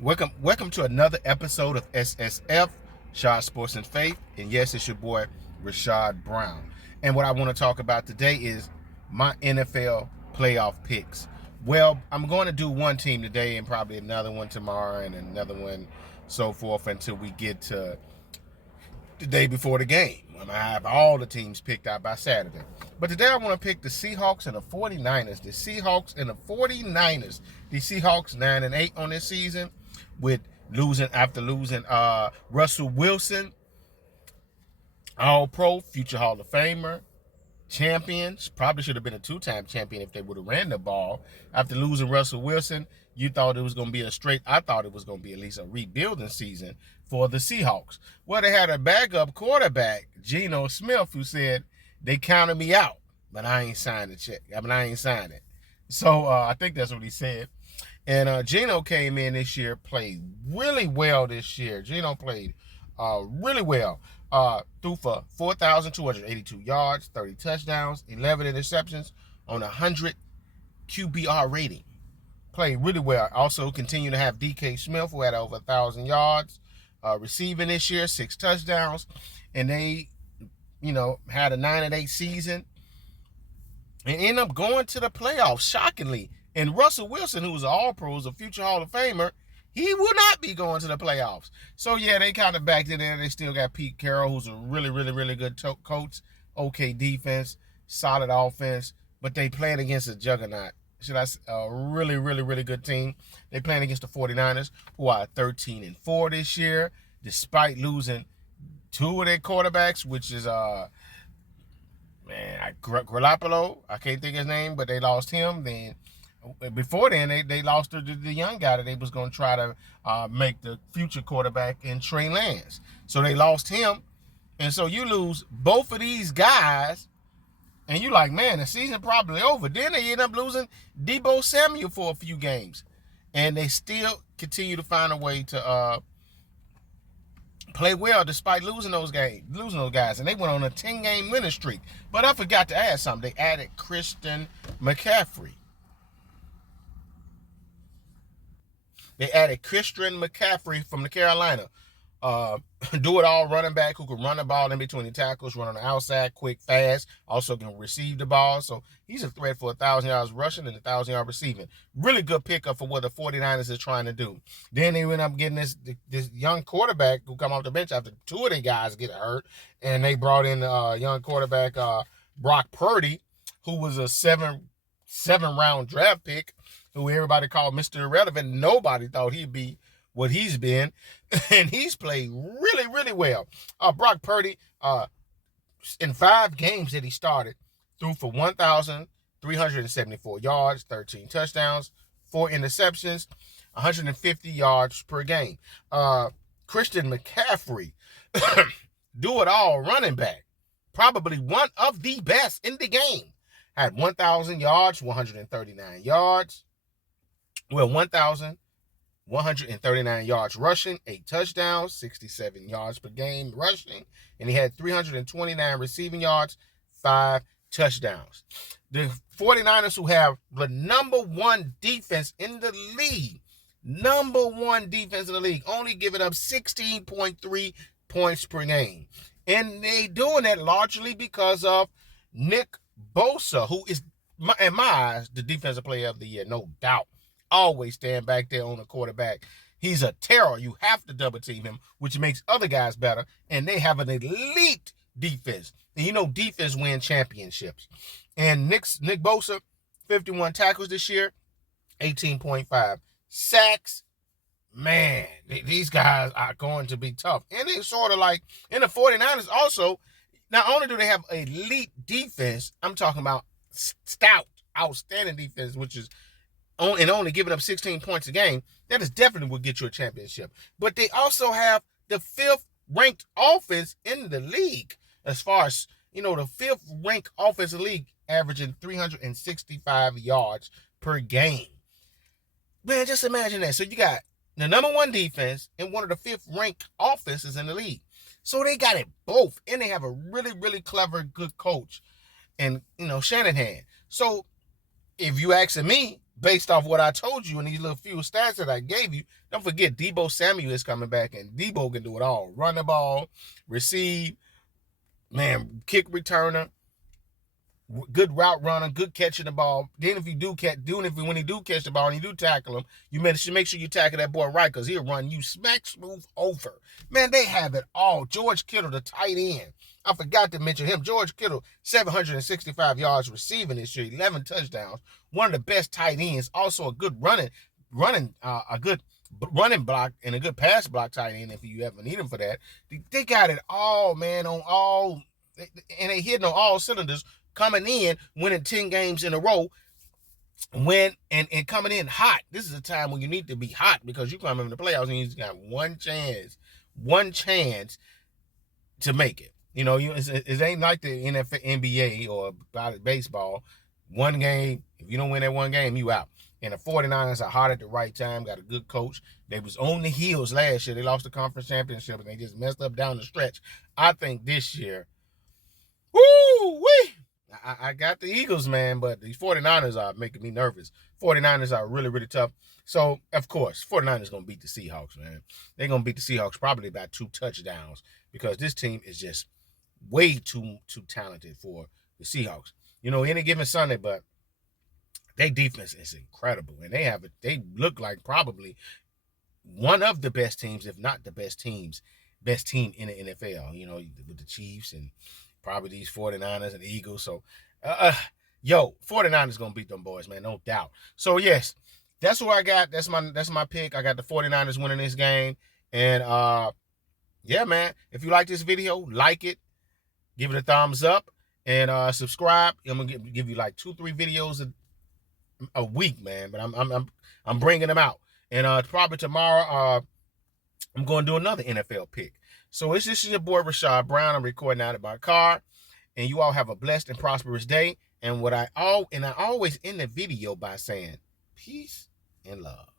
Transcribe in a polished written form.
Welcome to another episode of SSF, Shad Sports and Faith. And yes, it's your boy, Rashad Brown. And what I want to talk about today is my NFL playoff picks. Well, I'm going to do one team today and probably another one tomorrow and another one so forth until we get to the day before the game. I'm going to have all the teams picked out by Saturday. But today I want to pick the Seahawks and the 49ers. The Seahawks and the 49ers. The Seahawks 9-8 on this season with losing Russell Wilson, All-Pro, future Hall of Famer, champions. Probably should have been a two-time champion if they would have ran the ball. After losing Russell Wilson, you thought it was going to be I thought it was going to be at least a rebuilding season for the Seahawks. Well, they had a backup quarterback, Geno Smith, who said, they counted me out, but I ain't signed the check. I ain't signed it. So I think that's what he said. And Geno came in this year, played really well this year. Geno played really well. Threw for 4,282 yards, 30 touchdowns, 11 interceptions on 100 QBR rating. Played really well. Also continued to have DK Smith, who had over 1,000 yards receiving this year, 6 touchdowns. And they, had a 9-8 season and ended up going to the playoffs, shockingly. And Russell Wilson, who's an All-Pro, a future Hall of Famer, he will not be going to the playoffs. So, yeah, they kind of backed it in. They still got Pete Carroll, who's a really, really, really good coach. Okay defense, solid offense. But they playing against a juggernaut. A really, really, really good team. They playing against the 49ers, who are 13-4 this year, despite losing 2 of their quarterbacks, which is Garoppolo. I can't think of his name, but they lost him. Then before then, they lost the young guy that they was going to try to make the future quarterback in Trey Lance. So they lost him, and so you lose both of these guys, and you like, man, the season probably over. Then they end up losing Deebo Samuel for a few games, and they still continue to find a way to play well despite losing those guys. And they went on a 10-game winning streak. But I forgot to add something. They added Christian McCaffrey. From the Carolina. Do-it-all running back who can run the ball in between the tackles, run on the outside, quick, fast, also can receive the ball. So he's a threat for 1,000 yards rushing and 1,000 yards receiving. Really good pickup for what the 49ers is trying to do. Then they went up getting this young quarterback who come off the bench after 2 of their guys get hurt, and they brought in young quarterback Brock Purdy, who was a seven-round draft pick, who everybody called Mr. Irrelevant. Nobody thought he'd be what he's been, and he's played really, really well. Brock Purdy, in 5 games that he started, threw for 1,374 yards, 13 touchdowns, 4 interceptions, 150 yards per game. Christian McCaffrey, do-it-all running back, probably one of the best in the game, had 1,000 yards, 139 yards. 1,139 yards rushing, 8 touchdowns, 67 yards per game rushing, and he had 329 receiving yards, 5 touchdowns. The 49ers, who have the number 1 defense in the league, only giving up 16.3 points per game. And they doing that largely because of Nick Bosa, who is, in my eyes, the defensive player of the year, no doubt. Always stand back there on the quarterback. He's a terror. You have to double team him, which makes other guys better. And they have an elite defense. And defense wins championships. And Nick Bosa, 51 tackles this year, 18.5 sacks. Man, these guys are going to be tough. And they sort of like, in the 49ers also, not only do they have elite defense, I'm talking about stout, outstanding defense, which is only giving up 16 points a game, that is definitely will get you a championship. But they also have the 5th ranked offense in the league. As far as, the 5th ranked offense in the league, averaging 365 yards per game. Man, just imagine that. So you got the number 1 defense and one of the 5th ranked offenses in the league. So they got it both. And they have a really, really clever, good coach. And, Shanahan. So if you asking me, based off what I told you and these little few stats that I gave you, don't forget Deebo Samuel is coming back, and Deebo can do it all. Run the ball, receive, man, kick returner, good route runner, good catching the ball. Then if you do catch, when he do catch the ball and you do tackle him, you should make sure you tackle that boy right, because he'll run you smack smooth over. Man, they have it all. George Kittle, the tight end. I forgot to mention him. George Kittle, 765 yards receiving this year, 11 touchdowns. One of the best tight ends. Also a good a good running block and a good pass block tight end if you ever need him for that. They got it all, man, on all, and they hitting on all cylinders, coming in, winning 10 games in a row, and coming in hot. This is a time when you need to be hot, because you come in the playoffs and you just got one chance to make it. You know, it ain't like the NBA or baseball. One game, if you don't win that one game, you out. And the 49ers are hot at the right time, got a good coach. They was on the heels last year. They lost the conference championship, and they just messed up down the stretch. I think this year, woo-wee, I got the Eagles, man, but these 49ers are making me nervous. 49ers are really, really tough. So, of course, 49ers going to beat the Seahawks, man. They're going to beat the Seahawks probably by 2 touchdowns, because this team is just way too talented for the Seahawks. You know, any given Sunday, but their defense is incredible, and they look like probably one of the best teams, if not the best team in the NFL, you know, with the Chiefs and probably these 49ers and the Eagles. So, 49ers going to beat them boys, man, no doubt. So, yes, that's what I got. That's my pick. I got the 49ers winning this game. And, yeah, man, if you like this video, like it, give it a thumbs up, and subscribe. I'm going to give you like 2-3 videos a week, man, but I'm bringing them out. And probably tomorrow, I'm going to do another NFL pick. So this is your boy Rashad Brown. I'm recording out of my car, and you all have a blessed and prosperous day. And I always end the video by saying peace and love.